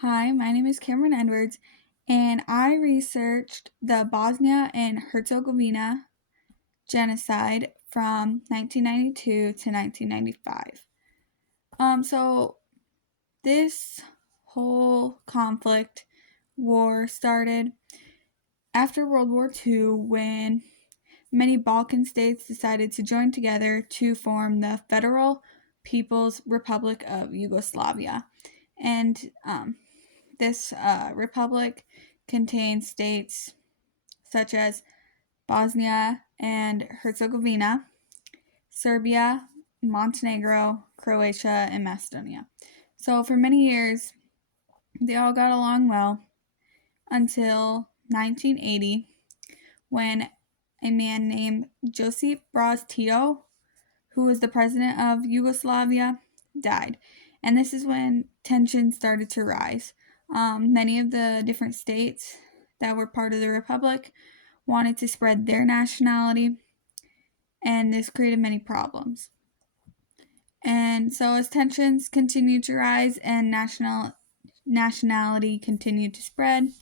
Hi, my name is Cameron Edwards, and I researched the Bosnia and Herzegovina genocide from 1992 to 1995. So this whole conflict war started after World War II when many Balkan states decided to join together to form the Federal People's Republic of Yugoslavia. And this republic contains states such as Bosnia and Herzegovina, Serbia, Montenegro, Croatia, and Macedonia. So for many years, they all got along well until 1980 when a man named Josip Broz Tito, who was the president of Yugoslavia, died. And this is when tensions started to rise. Many of the different states that were part of the republic wanted to spread their nationality, and this created many problems. And so, as tensions continued to rise and nationality continued to spread,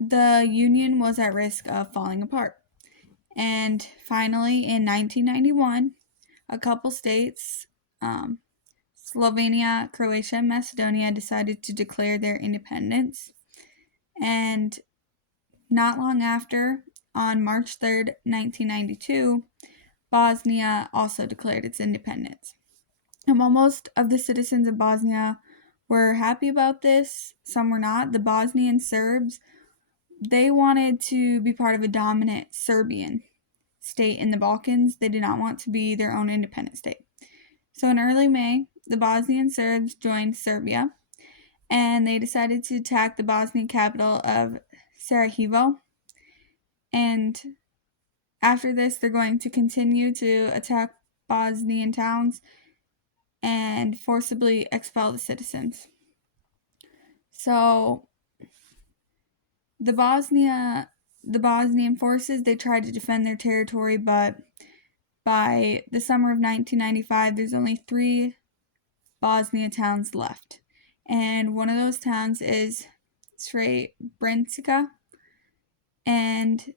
the Union was at risk of falling apart. And finally, in 1991, a couple states, um, Slovenia, Croatia, and Macedonia, decided to declare their independence. And not long after, on March 3rd, 1992, Bosnia also declared its independence. And while most of the citizens of Bosnia were happy about this, some were not. The Bosnian Serbs, they wanted to be part of a dominant Serbian state in the Balkans. They did not want to be their own independent state. So in early May, the Bosnian Serbs joined Serbia, and they decided to attack the Bosnian capital of Sarajevo. And after this, they're going to continue to attack Bosnian towns and forcibly expel the citizens. So the Bosnian forces, they tried to defend their territory, but by the summer of 1995, there's only 3 Bosnia towns left. And one of those towns is Srebrenica. And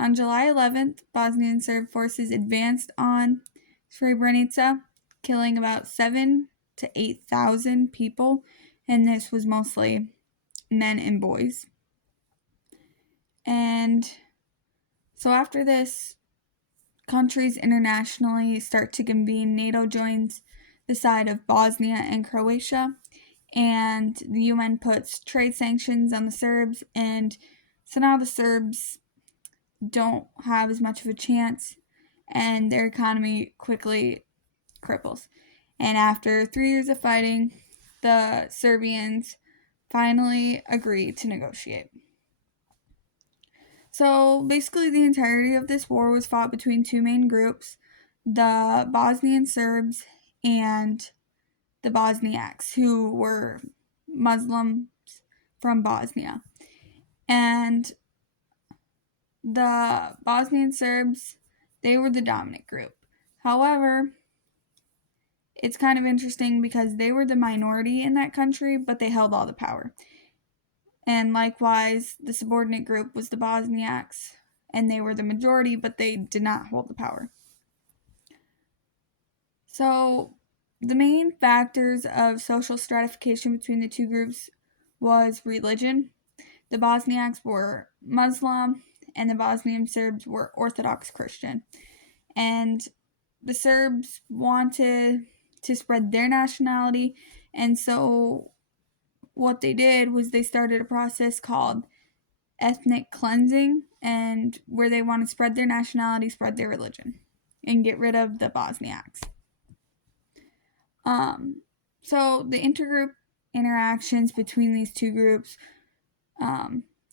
on July 11th, Bosnian Serb forces advanced on Srebrenica, killing about 7 to 8,000 people, and this was mostly men and boys. And so after this, countries internationally start to convene. NATO joins the side of Bosnia and Croatia, and the UN puts trade sanctions on the Serbs, and so now the Serbs don't have as much of a chance, and their economy quickly cripples. And after 3 years of fighting, the Serbians finally agree to negotiate. So basically, the entirety of this war was fought between 2 main groups, the Bosnian Serbs and the Bosniaks, who were Muslims from Bosnia. And the Bosnian Serbs, they were the dominant group. However, it's kind of interesting because they were the minority in that country, but they held all the power. And likewise, the subordinate group was the Bosniaks, and they were the majority, but they did not hold the power. So, the main factors of social stratification between the two groups was religion. The Bosniaks were Muslim, and the Bosnian Serbs were Orthodox Christian. And the Serbs wanted to spread their nationality, and so what they did was they started a process called ethnic cleansing, and where they want to spread their nationality, spread their religion, and get rid of the Bosniaks. So the intergroup interactions between these two groups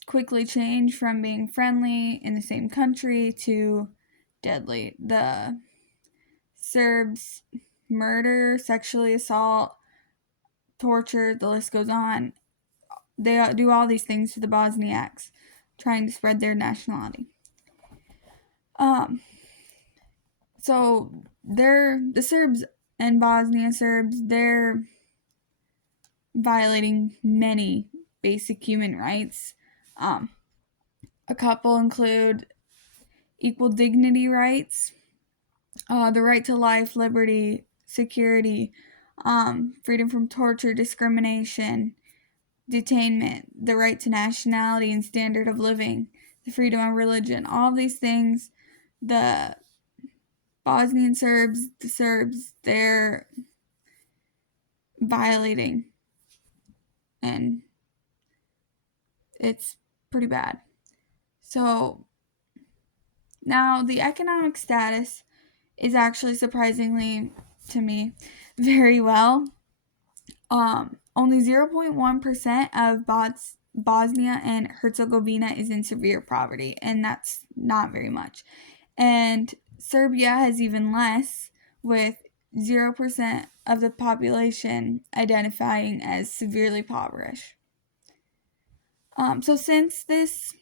quickly changed from being friendly in the same country to deadly. The Serbs murder, sexually assault, torture, the list goes on. They do all these things to the Bosniaks, trying to spread their nationality. So the Serbs and Bosnia Serbs, their violating many basic human rights. A couple include equal dignity rights, the right to life, liberty, security, freedom from torture, discrimination, detainment, the right to nationality and standard of living, the freedom of religion. All of these things, the Bosnian Serbs, they're violating, and it's pretty bad. So now the economic status is actually, surprisingly to me, very well. Only 0.1% of Bosnia and Herzegovina is in severe poverty, and that's not very much. And Serbia has even less, with 0% of the population identifying as severely impoverished. So since this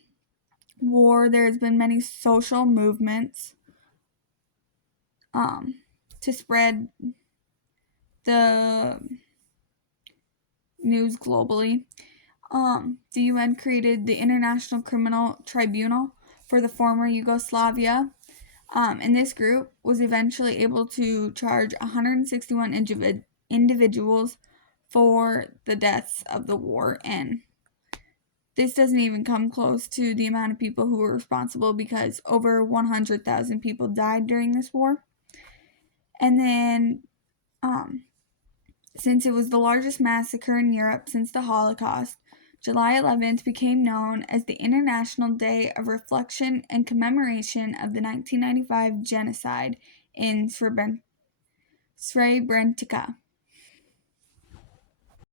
war, there has been many social movements to spread the news globally. The UN created the International Criminal Tribunal for the former Yugoslavia, and this group was eventually able to charge 161 individuals for the deaths of the war, and this doesn't even come close to the amount of people who were responsible, because over 100,000 people died during this war. And then, since it was the largest massacre in Europe since the Holocaust, July 11th became known as the International Day of Reflection and Commemoration of the 1995 genocide in Srebrenica.